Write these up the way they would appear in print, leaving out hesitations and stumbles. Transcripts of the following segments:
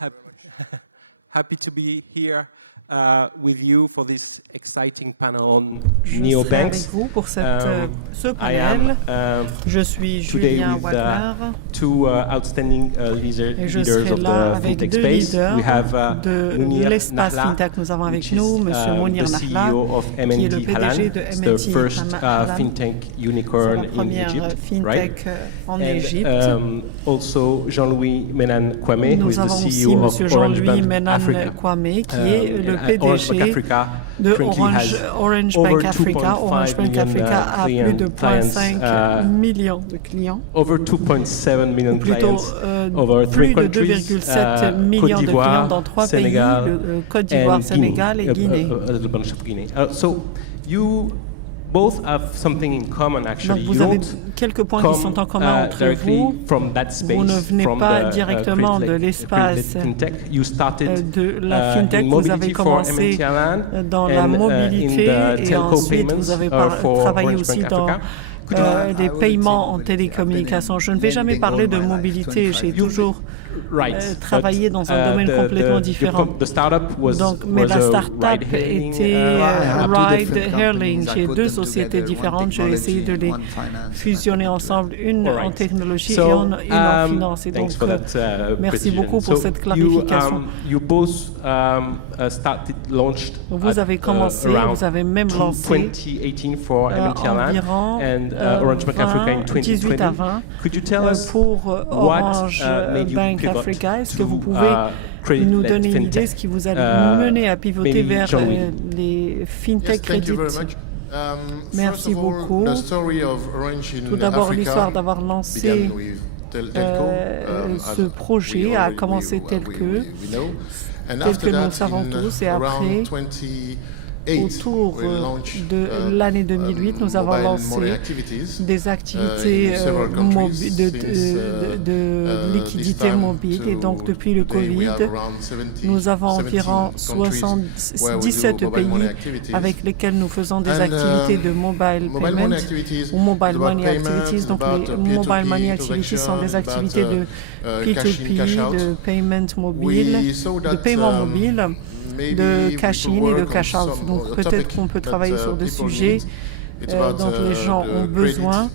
Hap- Happy to be here with you for this exciting panel on Je serai avec neobanks. vous pour ce I panel. am Je suis today Julien with Wagner two outstanding et je leaders serai of là the avec fintech deux space. leaders We have de Mounir l'espace Nahla, fintech. Nous avons avec which nous is, M. Mounir the Nahla, CEO of qui est le M&T PDG Halan. de It's the M&T first Halan. fintech C'est unicorn la in première Egypt, fintech right? en And Égypte. also Jean-Louis Menan Kwame, who is Nous the avons aussi CEO M. of Orange Jean-Louis Bank Menan Africa. Kwame, qui est le Orange Bank PDG Africa de currently Orange has Bank over Africa. 2.5 Orange Bank million, Africa a plus de clients, 0,5 millions de clients. over 2.7 million Ou plutôt clients over plus three de countries, 2,7 millions Côte de clients dans d'Ivoire, 3 pays, Sénégal, le Côte d'Ivoire, and Sénégal et Guinée. a little bunch of Guinea. So you both have something in common Donc actually. vous You avez don't quelques points qui come sont en commun entre directly vous. from that space, Vous ne venez from pas the, directement de credit-led l'espace fintech. You started de la fintech. in Vous mobility avez for commencé M&T Halan dans la and, mobilité in the et telco ensuite payments, vous avez for travaillé Orange aussi Bank dans Africa. les paiements en télécommunication. Je ne vais jamais parler de mobilité. J'ai toujours travaillé dans un domaine complètement différent. Donc, mais la start-up était ride-hailing. J'ai deux sociétés différentes. J'ai essayé de les fusionner ensemble, une en technologie et une en finance. Et donc, merci beaucoup pour cette clarification. Vous avez commencé, vous avez même lancé environ 18 à 20 pour Orange Bank Africa. Est-ce que vous pouvez nous donner une idée de ce qui vous a mené à pivoter vers les fintech crédits? Merci beaucoup. Tout d'abord, l'histoire d'avoir lancé ce projet a commencé tel que nous savons tous, et après, autour de l'année 2008, nous avons lancé des activités de liquidité mobile. Et donc, depuis le Covid, nous avons environ 77 pays avec lesquels nous faisons des activités de mobile payment ou mobile money activities. Donc, les mobile money activities sont des activités de P2P, de payment mobile, de paiement mobile, de cash-in et de cash-out. Donc peut-être qu'on peut travailler sur des sujets dont les gens ont besoin,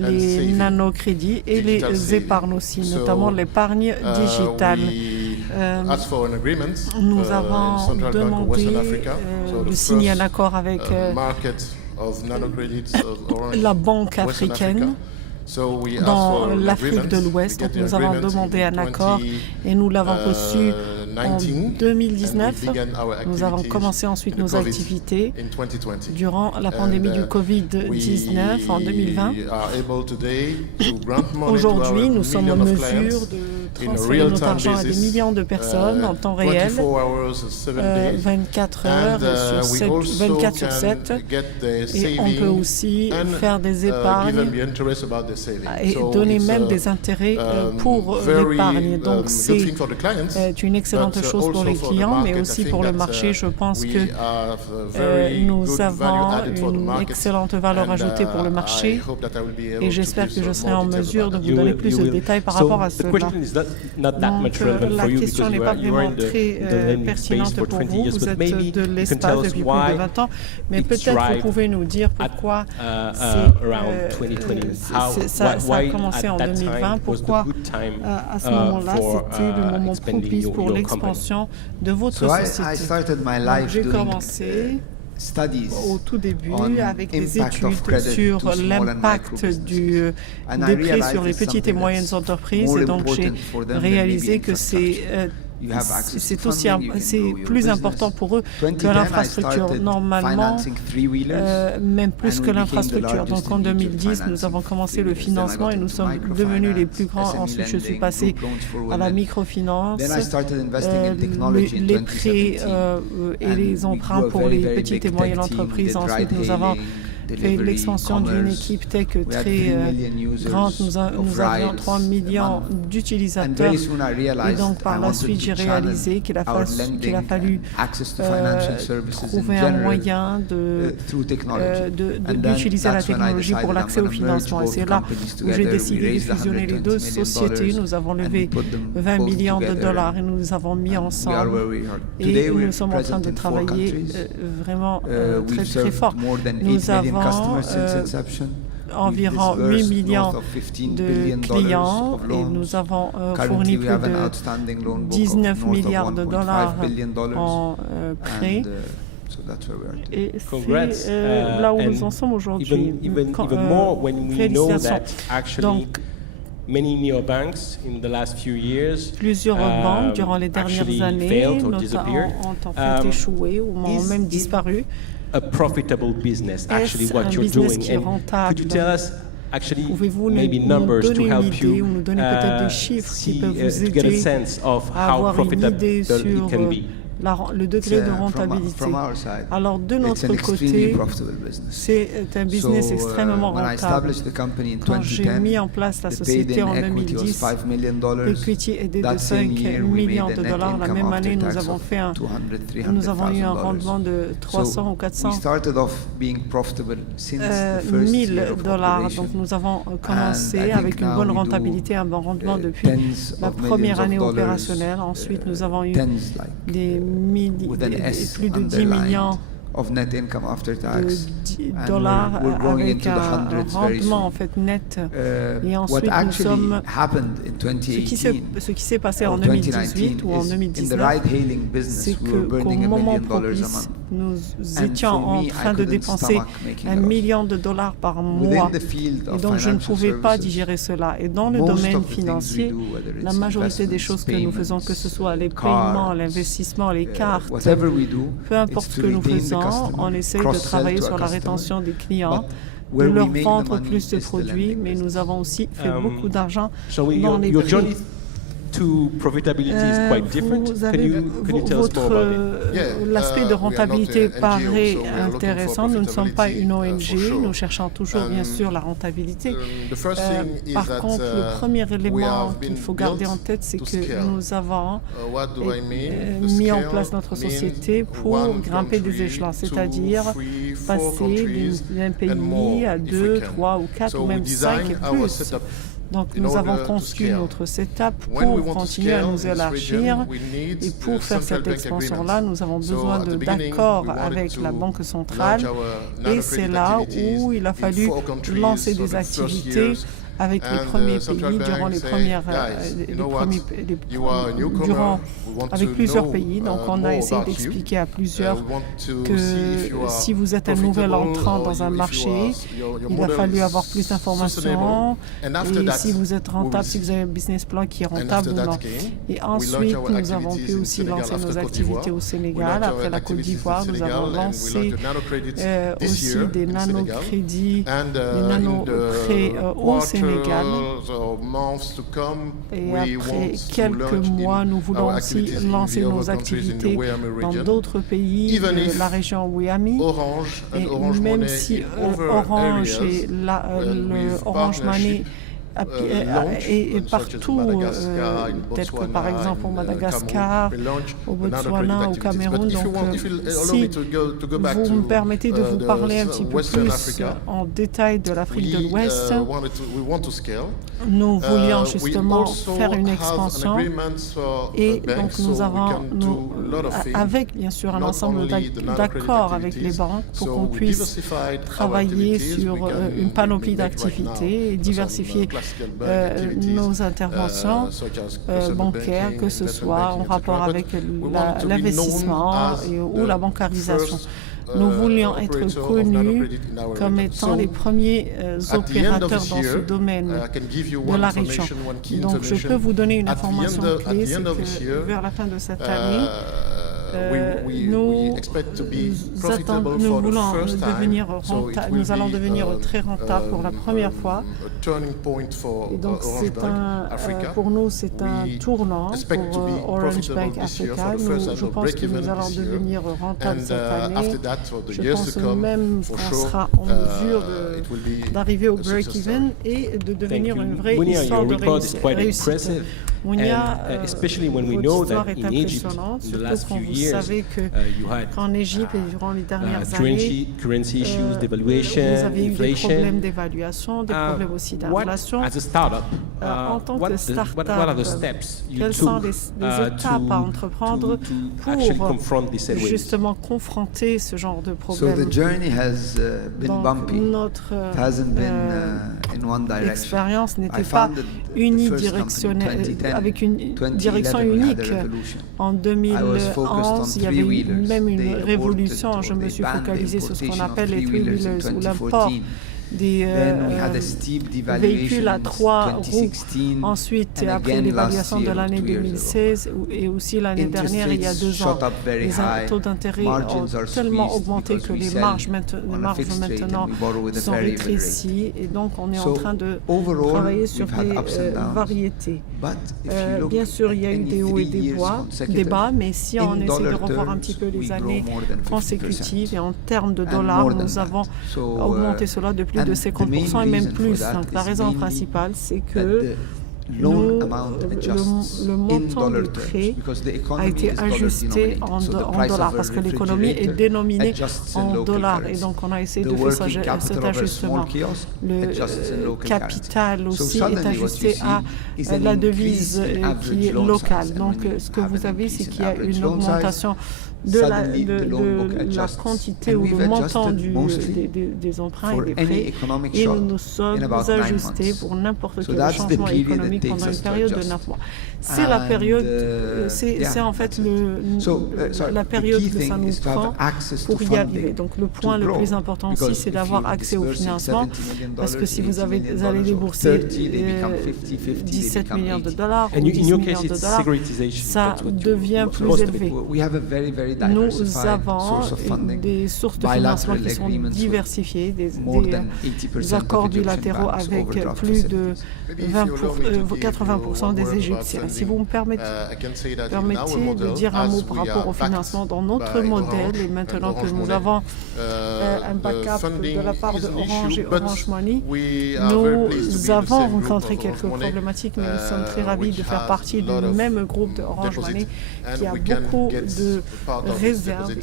les nanocrédits et les épargnes aussi, notamment l'épargne digitale. Nous avons demandé de signer un accord avec la Banque africaine dans l'Afrique de l'Ouest. Donc nous avons demandé un accord et nous l'avons reçu en 2019. Nous avons commencé ensuite nos activités durant la pandémie du Covid-19 en 2020. Aujourd'hui, nous sommes en mesure de transférer notre argent à des millions de personnes en temps réel, 24 heures sur 7. Et on peut aussi faire des épargnes et donner même des intérêts pour l'épargne. Donc c'est une excellente chose pour les clients, mais aussi pour le marché. Je pense que nous avons une excellente valeur ajoutée pour le marché et j'espère que je serai en mesure de vous donner plus de détails par rapport à cela. Donc la question n'est pas vraiment très pertinente pour vous. Vous êtes de l'espace depuis plus de 20 ans, mais peut-être vous pouvez nous dire pourquoi ça a commencé en 2020, pourquoi à ce moment-là c'était le moment propice pour l'expansion de votre société. Donc j'ai commencé au tout début avec des études sur l'impact des prêts sur les petites et moyennes entreprises, et donc j'ai réalisé que c'est plus important pour eux que l'infrastructure, normalement, même plus que l'infrastructure. Donc en 2010, nous avons commencé le financement et nous sommes devenus les plus grands. Ensuite, je suis passé à la microfinance, les prêts et les emprunts pour les petites et moyennes entreprises. Ensuite, nous avons fait l'expansion d'une équipe tech très grande. Nous avions 3 millions d'utilisateurs. Et donc, par la suite, j'ai réalisé qu'il a fallu trouver un moyen d'utiliser la technologie pour l'accès au financement. Et c'est là où j'ai décidé de fusionner les deux sociétés. Nous avons levé 20 millions de dollars et nous les avons mis ensemble. Et nous sommes en train de travailler vraiment très, très fort. Nous avons environ 8 millions de clients et nous avons fourni plus de 19 milliards de dollars en prêts. Et c'est là où nous en sommes aujourd'hui. Even more when we know that actually many neobanks in the last few years plusieurs banques durant les dernières années ont en fait échoué ou ont même disparu. A profitable business, actually, what you're doing. And could you tell us, actually, maybe numbers to help you see, to get a sense of how profitable it can be? Le degré de rentabilité. Alors, de notre côté, c'est un business extrêmement rentable. Quand j'ai mis en place la société en 2010, l'equity était de 5 millions de dollars. La même année, nous avons eu un rendement de 300 ou 400 000 dollars. Donc, nous avons commencé avec une bonne rentabilité, un bon rendement depuis la première année opérationnelle. Ensuite, nous avons eu plus de 10 millions de dollars avec un rendement en fait net. Et ensuite, nous sommes... Ce qui s'est passé en 2018 ou en 2019, c'est qu'au moment propice, nous étions en train de dépenser 1 million de dollars par mois. Et donc, je ne pouvais pas digérer cela. Et dans le domaine financier, la majorité des choses que nous faisons, que ce soit les paiements, l'investissement, les cartes, peu importe ce que nous faisons, on essaie de travailler sur la rétention des clients, de leur vendre plus de produits, mais nous avons aussi fait beaucoup d'argent dans les prix. To profitability is quite different. Can you tell us more about it? L'aspect de rentabilité paraît intéressant. Nous ne sommes pas une ONG. Nous cherchons toujours, bien sûr, la rentabilité. Par contre, le premier élément qu'il faut garder en tête, c'est que nous avons mis en place notre société pour grimper des échelons, c'est-à-dire passer d'un pays à 2, 3 ou 4 ou même 5 et plus. Donc, nous avons conçu notre setup pour continuer à nous élargir et pour faire cette expansion-là, nous avons besoin d'accords avec la Banque centrale et c'est là où il a fallu lancer des activités avec les premiers pays durant avec plusieurs pays. Donc, on a essayé d'expliquer à plusieurs que si vous êtes un nouvel entrant dans un marché, il a fallu avoir plus d'informations et si vous êtes rentable, si vous avez un business plan qui est rentable ou non. Et ensuite, nous avons pu aussi lancer nos activités au Sénégal. Après la Côte d'Ivoire, nous avons lancé aussi des nanocrédits, des nanoprêts au Sénégal. Et après quelques mois, nous voulons aussi lancer nos activités dans d'autres pays de la région Miami. Et même si Orange et le Orange Money et partout, peut-être que par exemple au Madagascar, au Botswana, au Cameroun. Donc, si vous me permettez de vous parler un petit peu plus en détail de l'Afrique de l'Ouest, nous voulions justement faire une expansion et donc nous avons, avec bien sûr un ensemble d'accords avec les banques pour qu'on puisse travailler sur une panoplie d'activités et diversifier nos interventions bancaires, que ce soit en rapport avec l'investissement ou la bancarisation. Nous voulions être connus comme étant les premiers opérateurs dans ce domaine de la région. Donc, je peux vous donner une information clé, c'est que vers la fin de cette année, nous allons devenir très rentables pour la première fois. Et donc pour nous, c'est un tournant pour Orange Bank Africa. Je pense que nous allons devenir rentables cette année. Je pense même qu'on sera en mesure d'arriver au break-even et de devenir une vraie histoire de réussite. Mounia, votre histoire est impressionnante, surtout quand vous savez qu'en Égypte et durant les dernières années, vous avez eu des problèmes d'évaluation, des problèmes aussi d'inflation. En tant que start-up, quelles sont les étapes à entreprendre pour justement confronter ce genre de problème? Donc, notre expérience n'était pas unidirectionnelle, avec une direction unique. En 2011, il y avait même une révolution. Je me suis focalisée sur ce qu'on appelle les three-wheelers ou l'import des véhicules à 3 roues. Ensuite, après l'évaluation de l'année 2016 et aussi l'année dernière, il y a 2 ans, les taux d'intérêt ont tellement augmenté que les marges maintenant sont rétrécies et donc on est en train de travailler sur des variétés. Bien sûr, il y a eu des hauts et des bas, mais si on essaie de revoir un petit peu les années consécutives et en termes de dollars, nous avons augmenté cela de plus de 50% et même plus. Donc, la raison principale, c'est que le montant de prêt a été ajusté en dollars parce que l'économie est dénominée en dollars et donc on a essayé de faire cet ajustement. Le capital aussi est ajusté à la devise qui est locale. Donc ce que vous avez, c'est qu'il y a une augmentation de la quantité ou le montant des emprunts et des prêts et nous nous sommes ajustés pour n'importe quel changement économique pendant une période de 9 mois. C'est la période, c'est en fait la période que ça nous prend pour y arriver. Donc le point le plus important aussi, c'est d'avoir accès au financement parce que si vous allez débourser 17 milliards de dollars ou 10 milliards de dollars, ça devient plus élevé. Nous avons des sources de financement qui sont diversifiées, des accords bilatéraux avec plus de 80% des Égyptiens. Si vous me permettez de dire un mot par rapport au financement dans notre modèle, et maintenant que nous avons un backup de la part de Orange et Orange Money, nous avons rencontré quelques problématiques, mais nous sommes très ravis de faire partie du même groupe de Orange Money qui a beaucoup de réserves et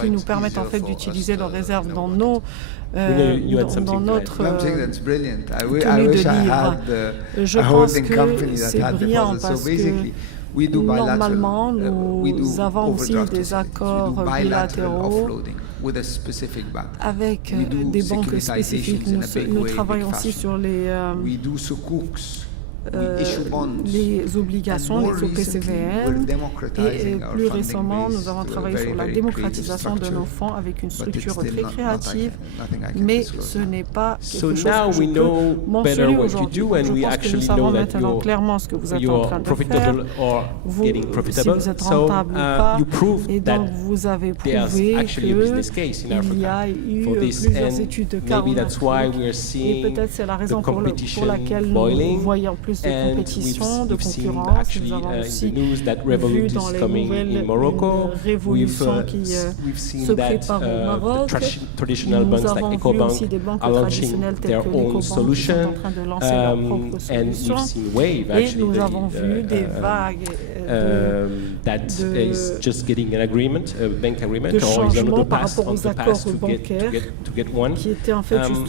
qui nous permettent en fait d'utiliser leurs réserves dans notre tenue de livre. Je pense que c'est brillant parce que normalement nous avons aussi des accords bilatéraux avec des banques spécifiques. Nous travaillons aussi sur les obligations, les OPCVM, et plus récemment, nous avons travaillé sur la démocratisation de nos fonds avec une structure très créative, mais ce n'est pas quelque chose que je peux mentionner aujourd'hui. Je pense que nous savons maintenant clairement ce que vous êtes en train de faire, si vous êtes rentable ou pas, et donc vous avez prouvé qu'il y a eu plusieurs études de cas, et peut-être c'est la raison pour laquelle nous voyons plus de compétition, de concurrence. Nous avons aussi vu dans les nouvelles révolutions qui se préparent au Maroc. Nous avons vu aussi des banques traditionnelles telles que l'Ecobank qui sont en train de lancer leur propre solution. Et nous avons vu des vagues de changements par rapport aux accords bancaires qui étaient en fait juste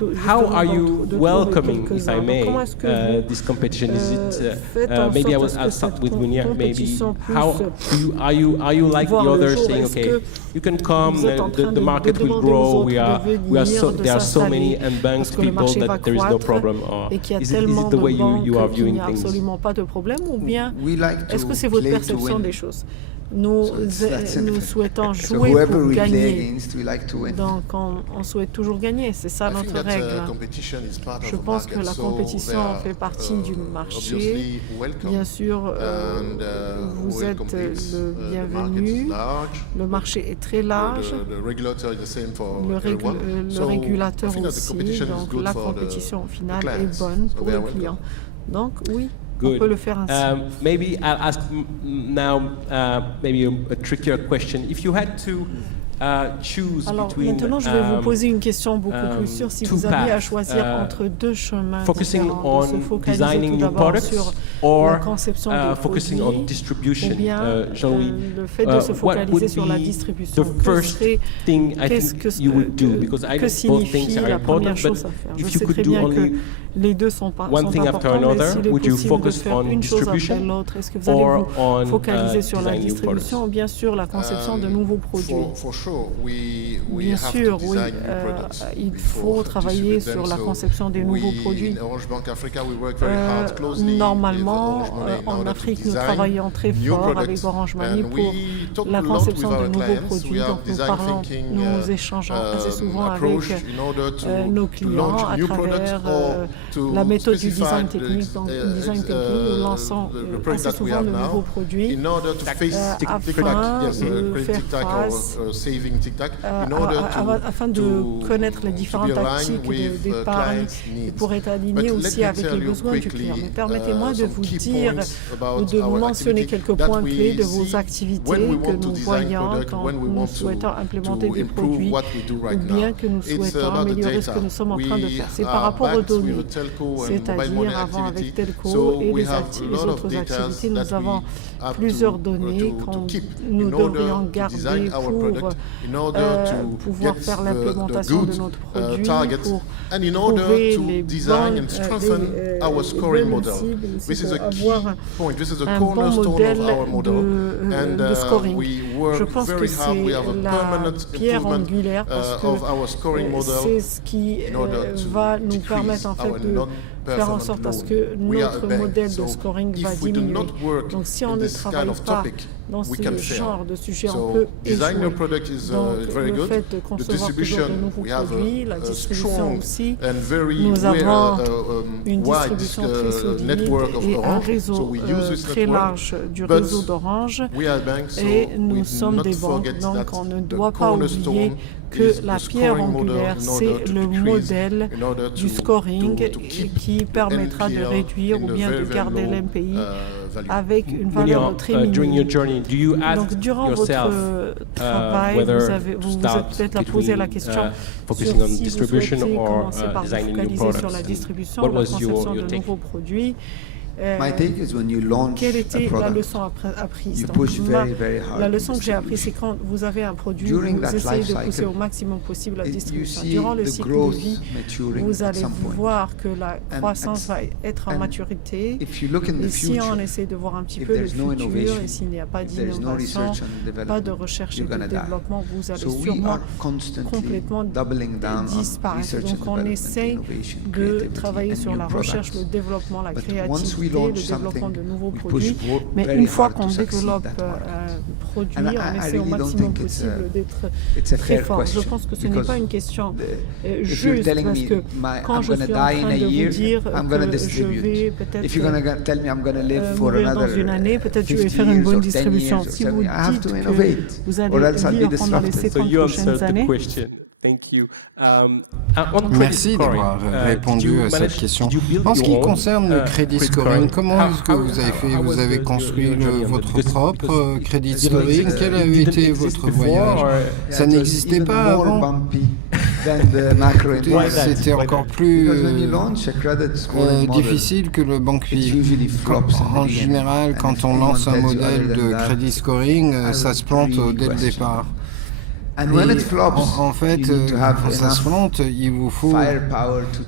comment est-ce que maybe I'll start with Mounia. Maybe how are you like the others saying, okay, you can come, the market will grow. There are so many unbanked people that there is no problem. Or is it the way you are viewing things? Absolument pas de problème, ou bien est-ce que c'est votre perception des choses? Nous souhaitons jouer pour gagner. Donc, on souhaite toujours gagner. C'est ça notre règle. Je pense que la compétition fait partie du marché. Bien sûr, vous êtes le bienvenu. Le marché est très large. Le régulateur aussi. Donc, la compétition au final est bonne pour les clients. Donc, oui. Good. On peut le faire ainsi. Maybe I'll ask now maybe a trickier question. If you had to choose Alors between, maintenant, je vais vous poser une question beaucoup plus sûre. Si vous aviez à choisir entre deux chemins différents, de se focaliser tout d'abord sur la conception des produits, ou bien le fait de se focaliser sur la distribution, que signifie la première chose à faire? Je sais très bien que les deux sont importants, mais s'il est possible de faire une chose après l'autre, est-ce que vous allez vous focaliser sur la distribution ou bien sur la conception de nouveaux produits? Bien sûr, oui, il faut travailler sur la conception des nouveaux produits. Normalement, en Afrique, nous travaillons très fort avec Orange Money pour la conception de nouveaux produits. Donc nous échangeons assez souvent avec nos clients à travers la méthode du design technique. Donc, nous lançons assez souvent de nouveaux produits afin de connaître les différentes tactiques d'épargne pour être aligné aussi avec les besoins du client. Mais permettez-moi de vous dire ou de mentionner quelques points clés de vos activités que nous voyons quand nous souhaitons implémenter des produits ou bien que nous souhaitons améliorer ce que nous sommes en train de faire. C'est par rapport aux données, c'est-à-dire avant avec Telco et les autres activités, nous avons plusieurs données que nous devrions garder pour pouvoir faire l'implémentation de notre produit, pour trouver les bonnes cibles, pour avoir un bon modèle de scoring. Je pense que c'est la pierre angulaire parce que c'est ce qui va nous permettre en fait de faire en sorte à ce que notre modèle de scoring va diminuer. Donc si on ne travaille pas dans ce genre de sujet, on peut échouer. Donc le fait de concevoir toujours de nouveaux produits, la distribution aussi, nous avons une distribution très solide et un réseau très large du réseau d'Orange et nous sommes des banques, donc on ne doit pas oublier que la pierre angulaire, c'est le modèle du scoring qui permettra de réduire ou bien de garder l'MPI avec une valeur très minime. Donc, durant votre travail, vous vous êtes peut-être posé la question sur si vous souhaitez commencer par vous focaliser sur la distribution, la conception de nouveaux produits. Quelle était la leçon apprise? La leçon que j'ai apprise, c'est quand vous avez un produit, vous essayez de pousser au maximum possible la distribution. Durant le cycle de vie, vous allez voir que la croissance va être en maturité. Et si on essaie de voir un petit peu le futur, et s'il n'y a pas d'innovation, pas de recherche et de développement, vous allez sûrement complètement disparaître. Donc on essaie de travailler sur la recherche, le développement, la créativité, le développement de nouveaux produits, mais une fois qu'on développe un produit, on essaie au maximum possible d'être très fort. Je pense que ce n'est pas une question juste, parce que quand je suis en train de vous dire que je vais peut-être mourir dans une année, peut-être je vais faire une bonne distribution. Si vous dites que vous allez vivre pendant les 50 prochaines années, merci d'avoir répondu à cette question. En ce qui concerne le crédit scoring, comment est-ce que vous avez fait? Vous avez construit votre propre crédit scoring? Quel a été votre voyage? Ça n'existait pas avant. C'était encore plus difficile que le banquier. En général, quand on lance un modèle de crédit scoring, ça se plante dès le départ. En fait, quand ça se plante, il vous faut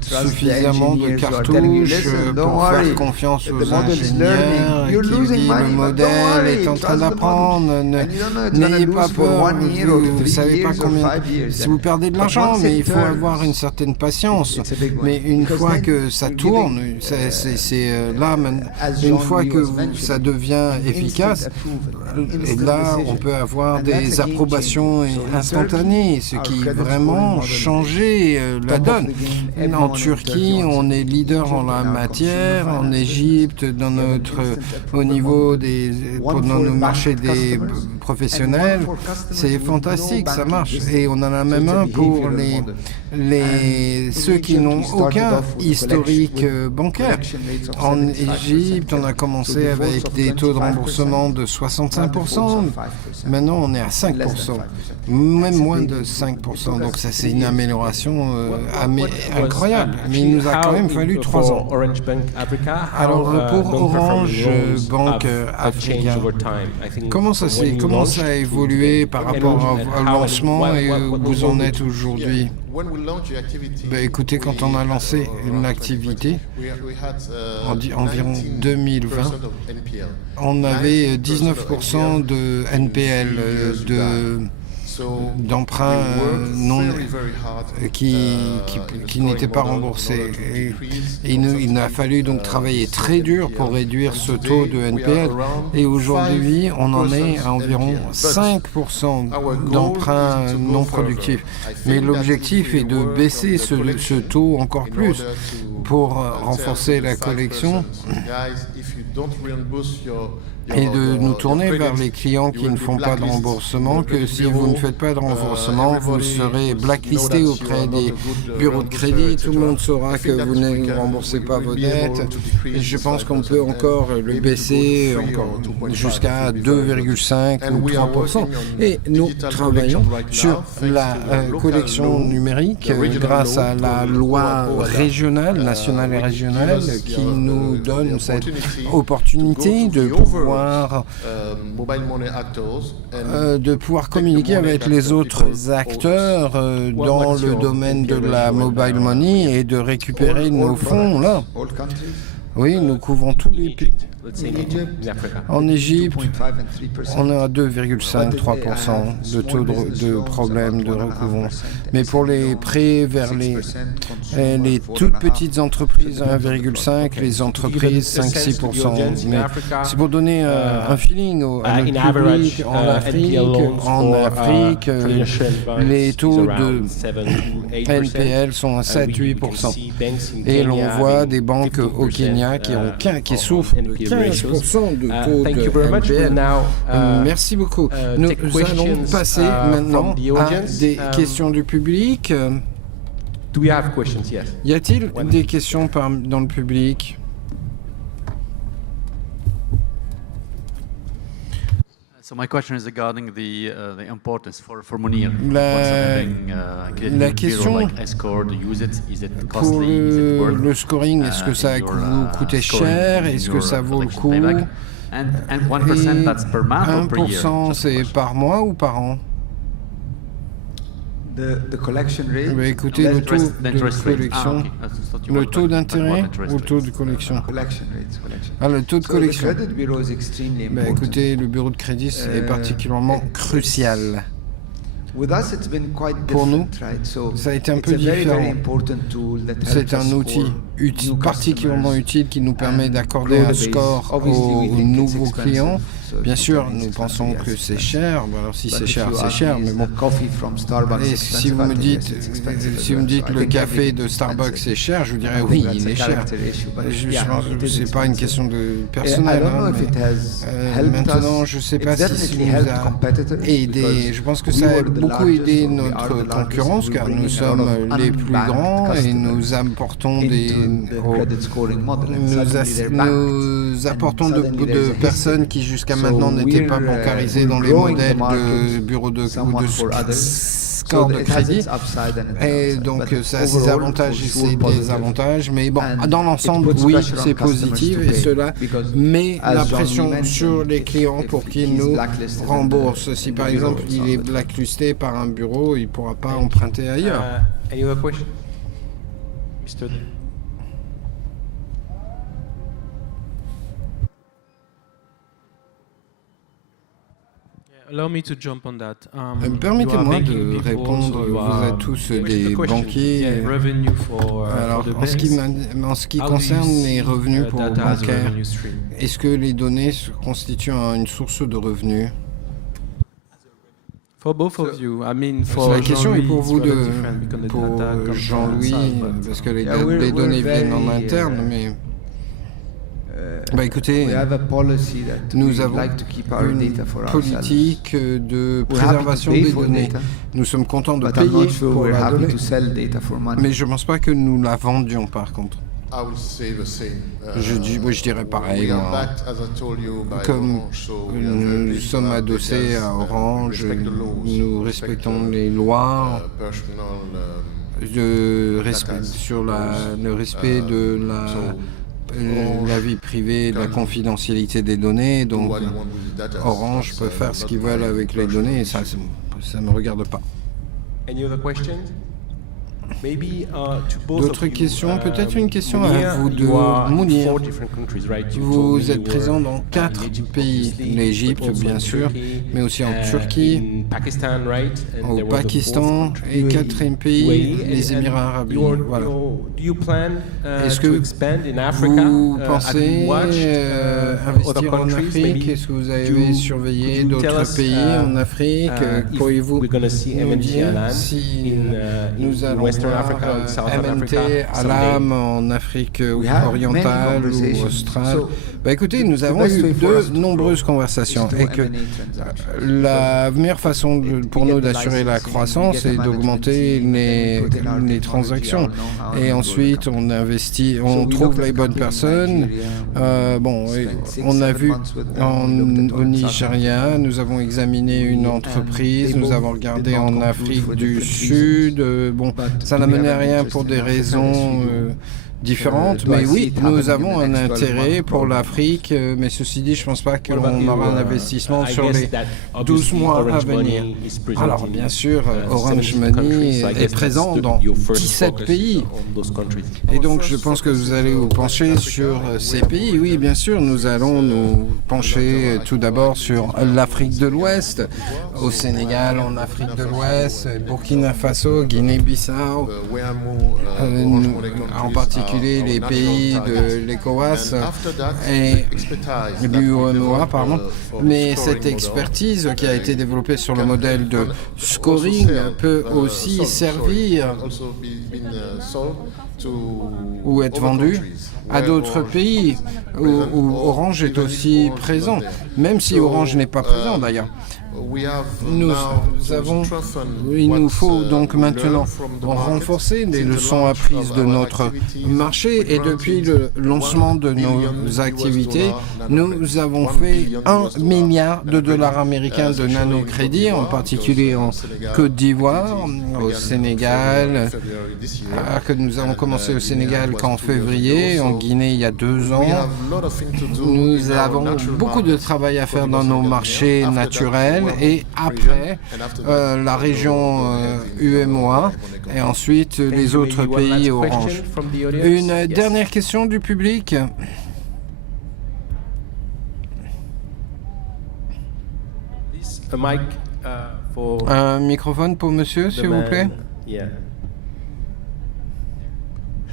suffisamment de cartouches pour faire confiance aux ingénieurs qui disent le modèle est en train d'apprendre, n'ayez pas peur, vous ne savez pas combien... Si vous perdez de l'argent, mais il faut avoir une certaine patience. Mais une fois que ça tourne, c'est là, une fois que ça devient efficace, et là, on peut avoir des approbations instantanées, ce qui vraiment changé la donne. En Turquie, on est leader en la matière, en Égypte, au niveau dans nos marchés des professionnels, c'est fantastique, ça marche. Et on en a même un pour ceux qui n'ont aucun historique bancaire. En Égypte, on a commencé avec des taux de remboursement de 65%. Maintenant, on est à 5%, même moins de 5%. Donc ça, c'est une amélioration incroyable. Mais il nous a quand même fallu 3 ans. Alors, pour Orange Bank Africa, comment ça a évolué par rapport au lancement et où vous en êtes aujourd'hui? Écoutez, quand on a lancé l'activité, environ 2020, on avait 19% de NPL, d'emprunts qui n'étaient pas remboursés. Et il a fallu donc travailler très dur pour réduire ce taux de NPL. Et aujourd'hui, on en est à environ 5% d'emprunts non productifs. Mais l'objectif est de baisser ce taux encore plus pour renforcer la collection et de nous tourner vers les clients qui ne font pas de remboursement, que si vous ne faites pas de remboursement, vous serez blacklisté auprès des bureaux de crédit. Tout le monde saura que vous ne remboursez pas vos dettes. Et je pense qu'on peut encore le baisser jusqu'à 2,5 ou 3%. Et nous travaillons sur la collection numérique grâce à la loi régionale, nationale et régionale, qui nous donne cette opportunité de pouvoir communiquer avec les autres acteurs dans le domaine de la mobile money et de récupérer nos fonds là. Oui, nous couvrons tous les pays. En Égypte, on est à 2,5-3% de taux de problème de recouvrement. Mais pour les prêts vers les toutes petites entreprises, 1,5%, les entreprises, 5-6%. Mais c'est pour donner un feeling à notre public. En Afrique, les taux de NPL sont à 7-8%. Et l'on voit des banques au Kenya qui souffrent de 15% de taux de NPL. Merci beaucoup. Nous allons passer maintenant à des questions du public. Y a-t-il des questions dans le public? So my question is regarding the importance for Mounir. La question pour le scoring, est-ce que ça vous coûtait cher? Est-ce que ça vaut le coup? Et 1%, c'est par mois ou par an? Écoutez, le taux de collection, le taux d'intérêt ou le taux de collection? Le taux de collection. Écoutez, le bureau de crédit est particulièrement crucial. Pour nous, ça a été un peu différent. C'est un outil particulièrement utile qui nous permet d'accorder un score aux nouveaux clients. Bien sûr, nous pensons que c'est cher. Alors si c'est cher, c'est cher, mais bon. Et si vous me dites le café de Starbucks c'est cher, je vous dirais oui, il est cher. C'est pas une question de personnel. Maintenant, je ne sais pas si ça nous a aidé. Je pense que ça a beaucoup aidé notre concurrence, car nous sommes les plus grands et nous apportons nous apportons de personnes qui jusqu'à maintenant n'étaient pas bancarisées dans les modèles de bureaux de score de crédit. Et donc, ça a ses avantages et ses désavantages. Mais bon, dans l'ensemble, oui, c'est positif et cela met la pression sur les clients pour qu'ils nous remboursent. Si par exemple, il est blacklisté par un bureau, il ne pourra pas emprunter ailleurs. Any other question? Mr. Permettez-moi de répondre, vous êtes tous des banquiers. Alors, en ce qui concerne les revenus pour bancaires, est-ce que les données constituent une source de revenus? La question est pour vous deux, pour Jean-Louis, parce que les données viennent en interne, mais... écoutez, nous avons une politique de préservation des données. Nous sommes contents de payer pour la donnée, mais je ne pense pas que nous la vendions par contre. Je dirais pareil. Comme nous sommes adossés à Orange, nous respectons les lois sur le respect de la vie privée, de la confidentialité des données. Donc, Orange peut faire ce qu'ils veulent avec les données et ça ne me regarde pas. D'autres questions? Peut-être une question à vous deux. Mounir, vous êtes présent dans 4 pays. L'Égypte, bien sûr, mais aussi en Turquie, au Pakistan et 4e pays, les Émirats arabes unis. Voilà. Est-ce que vous pensez investir en Afrique? Est-ce que vous avez surveillé d'autres pays en Afrique? Pourriez-vous nous dire si nous allons MNT à l'âme en Afrique orientale ou australe? Écoutez, nous avons eu de nombreuses conversations et que la meilleure façon pour nous d'assurer la croissance est d'augmenter les transactions. Et ensuite, on investit, on trouve les bonnes personnes. On a vu au Nigeria, nous avons examiné une entreprise, nous avons regardé en Afrique du Sud. Ça n'a mené à rien pour des raisons différentes, mais oui, nous avons un intérêt pour l'Afrique, mais ceci dit, je ne pense pas qu'on aura un investissement sur les 12 mois à venir. Alors, bien sûr, Orange Money est présent dans 17 pays, et donc je pense que vous allez vous pencher sur ces pays. Oui, bien sûr, nous allons nous pencher tout d'abord sur l'Afrique de l'Ouest, au Sénégal, en Afrique de l'Ouest, Burkina Faso, Guinée-Bissau, en particulier les pays de l'ECOWAS et l'UEMOA, mais cette expertise qui a été développée sur le modèle de scoring peut aussi servir ou être vendue à d'autres pays où Orange est aussi présent, même si Orange n'est pas présent d'ailleurs. Il nous faut donc maintenant renforcer les leçons apprises de notre marché et depuis le lancement de nos activités, nous avons fait $1 milliard américains de nanocrédits, en particulier en Côte d'Ivoire, au Sénégal, que nous avons commencé au Sénégal qu'en février, en Guinée il y a 2 ans. Nous avons beaucoup de travail à faire dans nos marchés naturels et après la région UEMOA et ensuite les autres pays Orange. Une dernière question du public. Un microphone pour monsieur, s'il vous plaît.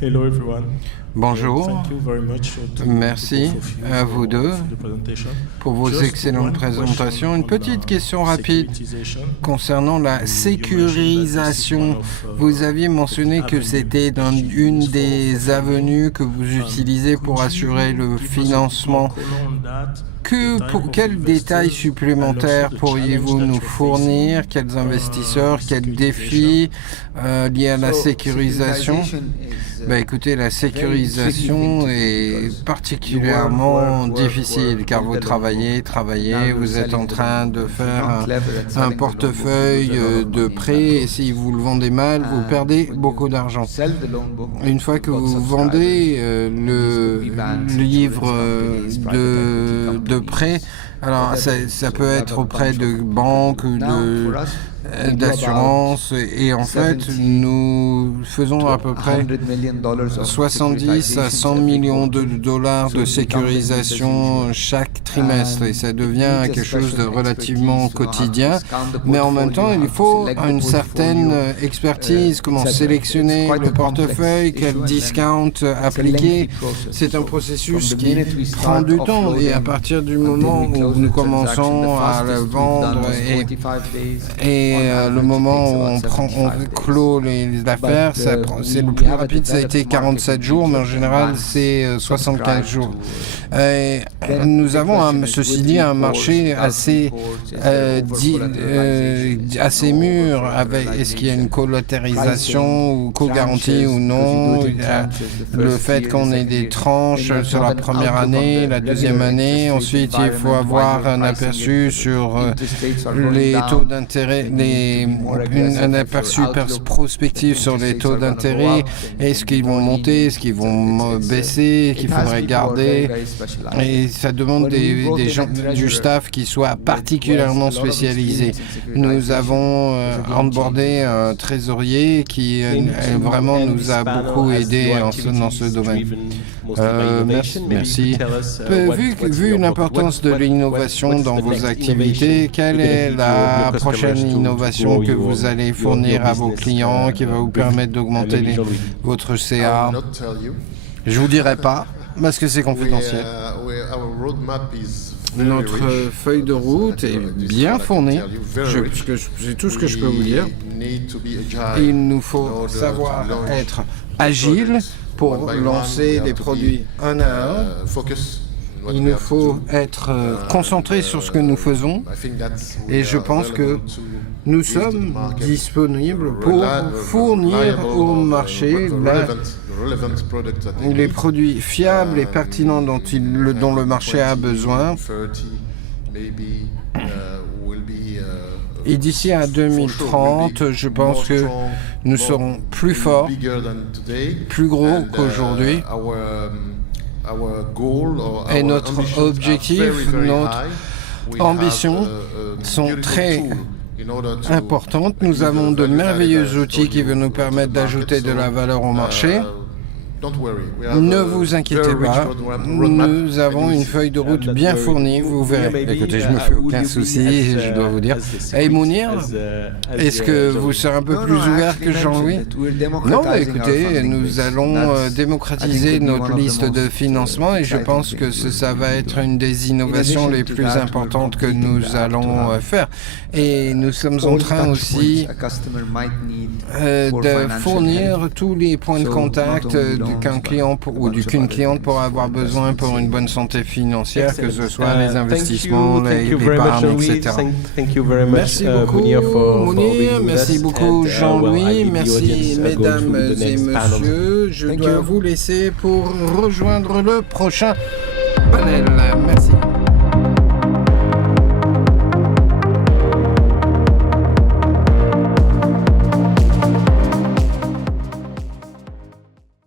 Hello everyone. Bonjour, merci à vous deux pour vos excellentes présentations. Une petite question rapide concernant la sécurisation. Vous aviez mentionné que c'était une des avenues que vous utilisez pour assurer le financement. Quels détails supplémentaires pourriez-vous nous fournir? Quels investisseurs, quels défis liés à la sécurisation? Écoutez, la sécurisation est particulièrement difficile car vous travaillez, vous êtes en train de faire un portefeuille de prêts et si vous le vendez mal, vous perdez beaucoup d'argent. Une fois que vous vendez le livre de prêt, alors ça peut être auprès de banques ou d'assurance et en fait nous faisons à peu près 70 à 100 millions de dollars de sécurisation chaque trimestre et ça devient quelque chose de relativement quotidien, mais en même temps il faut une certaine expertise, comment sélectionner le portefeuille, quel discount appliquer. C'est un processus qui prend du temps et à partir du moment où nous commençons à le vendre et le moment où on clôt les affaires, c'est le plus rapide, ça a été 47 jours, mais en général c'est 75 jours. Et nous avons ceci dit un marché assez mûr. Est-ce qu'il y a une collatéralisation ou co-garantie ou non? Le fait qu'on ait des tranches sur la première année, la deuxième année, ensuite il faut avoir un aperçu sur les taux d'intérêt, un aperçu prospectif sur les taux d'intérêt. Est-ce qu'ils vont monter, est-ce qu'ils vont baisser, qu'il faudrait garder? Et ça demande des gens du staff qui soient particulièrement spécialisés. Nous avons onboardé un trésorier qui vraiment nous a beaucoup aidé dans ce domaine. Merci. Vu l'importance de l'innovation dans vos activités, quelle est la prochaine innovation que vous allez fournir à vos clients qui va vous permettre d'augmenter votre CA? Je vous dirai pas parce que c'est confidentiel. Notre feuille de route est bien fournie. C'est tout ce que je peux vous dire. Il nous faut savoir être agile pour lancer des produits un à un. Il nous faut être concentré sur ce que nous faisons et je pense que nous sommes disponibles pour fournir au marché les produits fiables et pertinents dont le marché a besoin. Et d'ici à 2030, je pense que nous serons plus forts, plus gros qu'aujourd'hui. Et notre objectif, notre ambition sont très importantes. Nous avons de merveilleux outils qui vont nous permettre d'ajouter de la valeur au marché. Ne vous inquiétez pas, nous avons une feuille de route bien fournie, vous verrez. Écoutez, je ne me fais aucun souci, je dois vous dire. Hey Mounir, est-ce que vous serez un peu plus ouvert que Jean-Louis? Non, écoutez, nous allons démocratiser notre liste de financement et je pense que ça va être une des innovations les plus importantes que nous allons faire. Et nous sommes en train aussi de fournir tous les points de contact qu'un client ou qu'une cliente pourra avoir besoin pour une bonne santé financière, que ce soit les investissements, l'épargne, etc. Merci beaucoup Mounir, merci beaucoup Jean-Louis, merci mesdames et messieurs. Je dois vous laisser pour rejoindre le prochain panel. Merci.